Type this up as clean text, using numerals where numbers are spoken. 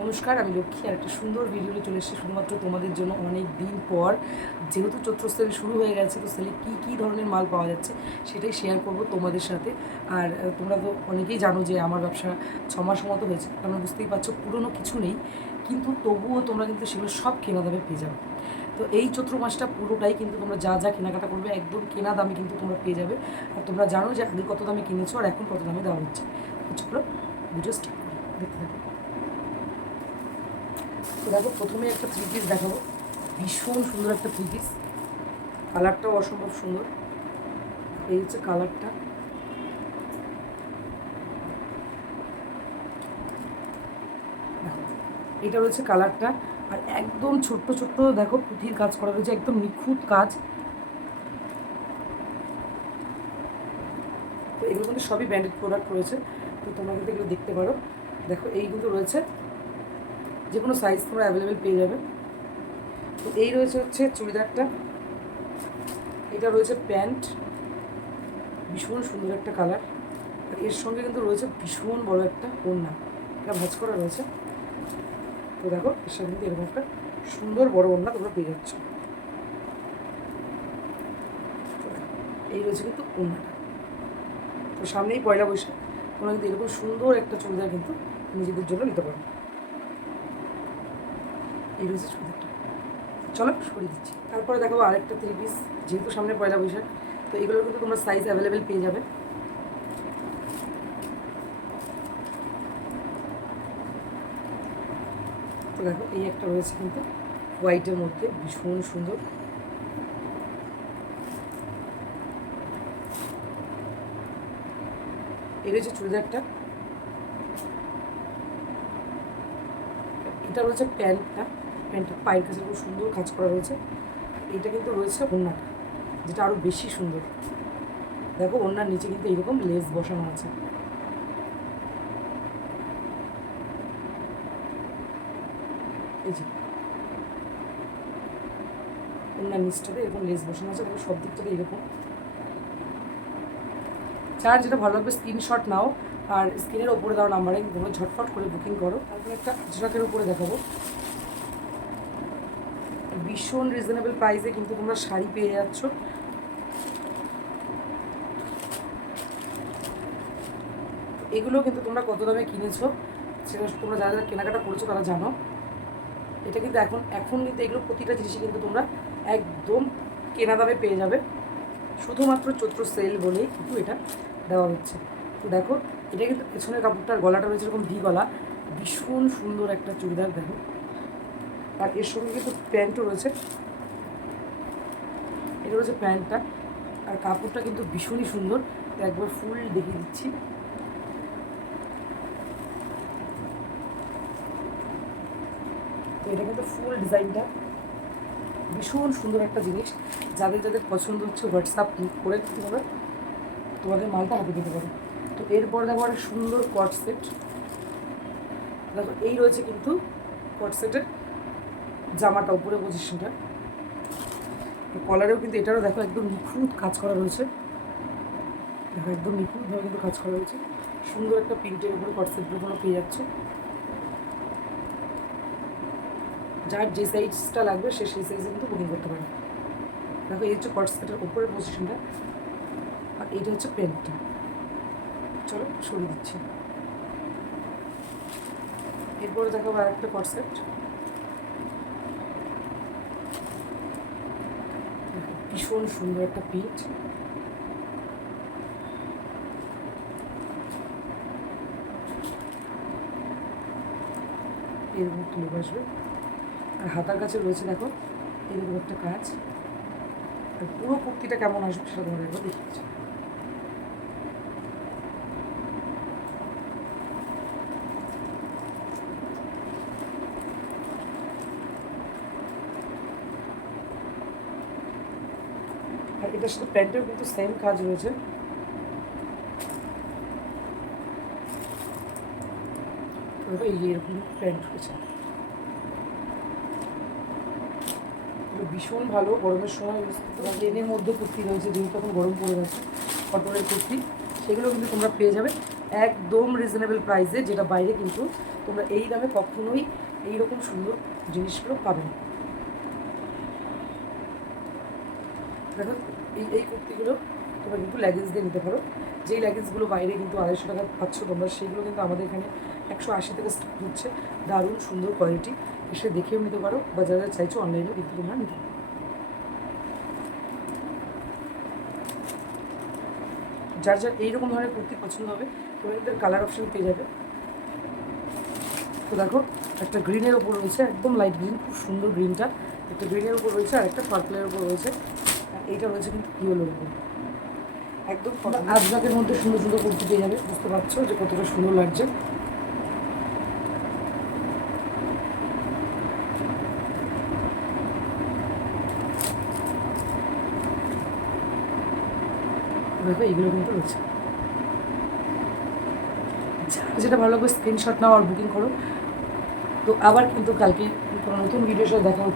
নমস্কার, আমি লক্ষ্মী আর একটা সুন্দর ভিডিও চলে এসেছি শুধুমাত্র তোমাদের জন্য। অনেক দিন পর যেহেতু চৈত্র সেল শুরু হয়ে গেছে, তো সেলে কী ধরনের মাল পাওয়া যাচ্ছে সেটাই শেয়ার করব তোমাদের সাথে। আর তোমরা তো অনেকেই জানো যে আমার ব্যবসা 6 মাস মতো হয়েছে, তোমরা বুঝতেই পারছো পুরনো কিছু নেই, কিন্তু তবুও তোমরা কিন্তু সেগুলো সব কেনা দামে পেয়ে যাবে। তো এই চৈত্র মাসটা পুরোটাই কিন্তু তোমরা যা যা কেনাকাটা করবে একদম কেনা দামে কিন্তু তোমরা পেয়ে যাবে। আর তোমরা জানো যে আগে কত দামে কিনেছো আর এখন কত দামে দেওয়া হচ্ছে। চলো ভিডিও স্টার্ট করি, দেখতে থাকো। তো দেখো, প্রথমে একটা 3 পিস দেখাবো। ভীষণ সুন্দর একটা 3 পিস, কালারটাও অসম্ভব সুন্দর। এই হচ্ছে কালারটা। এটা রয়েছে কালারটা, আর একদম ছোট্ট ছোট্ট দেখো পুঁথির কাজ করা রয়েছে, একদম নিখুঁত কাজ। তো এগুলো কিন্তু সবই ব্র্যান্ডেড প্রোডাক্ট রয়েছে, তো তোমরা কিন্তু এগুলো দেখতে পারো। দেখো এইগুলো রয়েছে, যে কোনো সাইজ তোমরা অ্যাভেলেবেল পেয়ে যাবে। তো এই রয়েছে হচ্ছে চুড়িদারটা, এটা রয়েছে প্যান্ট, ভীষণ সুন্দর একটা কালার। আর এর সঙ্গে কিন্তু রয়েছে ভীষণ বড় একটা ওড়না, এটা ভাঁজ করা রয়েছে। তো দেখো এর সাথে কিন্তু এরকম একটা সুন্দর বড় ওড়না তোমরা পেয়ে যাচ্ছ। এই রয়েছে কিন্তু ওড়নাটা। তো সামনেই পয়লা বৈশাখ, তোমরা কিন্তু এরকম সুন্দর একটা চুড়িদার কিন্তু নিজেদের জন্য নিতে পারো। এই রয়েছে চুড়িদারটা। চলো সরিয়ে দিচ্ছি। তারপরে দেখাবো আরেকটা 3 পিস, যেহেতু সামনে পয়লা বৈশাখ, তো এগুলোর কিন্তু তোমরা সাইজ অ্যাভেলেবেল পেয়ে যাবে। তো দেখো এই একটা রয়েছে কিন্তু হোয়াইটের মধ্যে, ভীষণ সুন্দর। এই রয়েছে চুড়িদারটা, এটা রয়েছে প্যান্টটা। প্যান্টটা পায়ের কাছে খুব সুন্দর কাজ করা রয়েছে। এটা কিন্তু রয়েছে ওড়নাটা, যেটা আরও বেশি সুন্দর। দেখো ওড়নার নিচে কিন্তু এইরকম লেস বসানো আছে। এই যে ওড়নার নিচটাতে এরকম লেস বসানো আছে, দেখো সব দিকটাতে এরকম। যার যেটা ভালো লাগবে স্ক্রিনশট নাও, আর স্ক্রিনের ওপরে দেওয়া নাম্বারে তোমরা ঝটফট করে বুকিং করো। তারপরে একটা আজরাকের উপরে দেখাবো, ভীষণ রিজনেবল প্রাইসে কিন্তু তোমরা শাড়ি পেয়ে যাচ্ছ। এগুলো কিন্তু তোমরা কত দামে কিনেছো সেটা তোমরা যারা যারা কেনাকাটা করেছো তারা জানো। এটা কিন্তু এখন কিন্তু এগুলো প্রতিটা জিনিসই কিন্তু তোমরা একদম কেনা দামে পেয়ে যাবে, শুধুমাত্র চৈত্র সেল বলেই কিন্তু এটা দেওয়া হচ্ছে। তো দেখো এটা কিন্তু পেছনের কাপড়টার গলাটা রয়েছে এরকম ভি গলা, ভীষণ সুন্দর একটা চুড়িদার দেখো। আর এর সঙ্গে কিন্তু প্যান্টও রয়েছে, এটা রয়েছে প্যান্টটা। আর কাপড়টা কিন্তু ভীষণই সুন্দর, একবার ফুল দেখিয়ে দিচ্ছি। তো এটা কিন্তু ফুল ডিজাইনটা ভীষণ সুন্দর একটা জিনিস। যাদের যাদের পছন্দ হচ্ছে হোয়াটসঅ্যাপ করে তোমরা তোমাদের মালটা হাতে পেতে পারো। তো এরপর দেখো একটা সুন্দর কট সেট। দেখো এই রয়েছে কিন্তু কট সেটের জামাটা, উপরে পজিশনটা, কলারেও কিন্তু এটারও দেখো একদম নিখুঁত কাজ করা রয়েছে। দেখো একদম নিখুঁতভাবে কিন্তু কাজ করা রয়েছে। সুন্দর একটা প্রিন্টের উপরে কট সেটগুলো তোমরা পেয়ে যাচ্ছ। যার যে সাইজটা লাগবে সে সেই সাইজে কিন্তু বুকিং করতে পারে। দেখো এই হচ্ছে কট সেটের উপরের পজিশনটা, আর এইটা হচ্ছে প্যান্টটা। চলো সরিয়ে দিচ্ছি। এরপরে দেখো আর একটা কট সেট, ভীষণ সুন্দর একটা পিঠ। এরকম একটা লুক আসবে, আর হাতার কাছে রয়েছে দেখো এরকম একটা কাজ। আর পুরো কুর্তিটা কেমন আসবে সেটা তোমাদের একবার দেখিয়েছি। আর এটার সাথে প্যান্টেও কিন্তু সেম কাজ রয়েছে। এই এরকম প্যান্ট রয়েছে, ভীষণ ভালো গরমের সময় ইউজ করতে পারবে। প্লেনের মধ্যে কুর্তি রয়েছে, যেহেতু এখন গরম পড়ে গেছে, কটনের কুর্তি, সেগুলো কিন্তু তোমরা পেয়ে যাবে একদম রিজনেবল প্রাইসে, যেটা বাইরে কিন্তু তোমরা এই দামে কখনোই এইরকম সুন্দর জিনিসগুলো পাবে না। দেখো এই কুর্তিগুলো তোমরা কিন্তু লেগিংস দিয়ে নিতে পারো। যেই লেগিংসগুলো বাইরে কিন্তু 250 টাকা পাচ্ছ তোমরা, সেইগুলো কিন্তু আমাদের এখানে 180 থেকে স্টার্ট হচ্ছে। দারুণ সুন্দর কোয়ালিটি, এসে দেখেও নিতে পারো বা যারা চাইছো অনলাইনেও কিন্তু তোমরা নিতে পারো। যার যার এইরকম ধরনের কুর্তি পছন্দ হবে তোমরা এদের কালার অপশান পেয়ে যাবে। তো দেখো একটা গ্রিনের ওপর রয়েছে, একদম লাইট গ্রিন, খুব সুন্দর গ্রিনটা। একটা গ্রিনের ওপর রয়েছে আর একটা পার্পলের ওপর রয়েছে, আর এইটা রয়েছে কিন্তু ইয়েলোর ওপর। একদম আজরাকের মধ্যে সুন্দর সুন্দর কুর্তি পেয়ে যাবে, বুঝতে পারছো যে কতটা সুন্দর লাগছে। দেখো এইগুলো কিন্তু রয়েছে, যেটা ভালো লাগবে স্ক্রিনশট নাও আর বুকিং করো। তো আবার কিন্তু কালকে কোনো নতুন ভিডিওর সাথে দেখা হচ্ছে।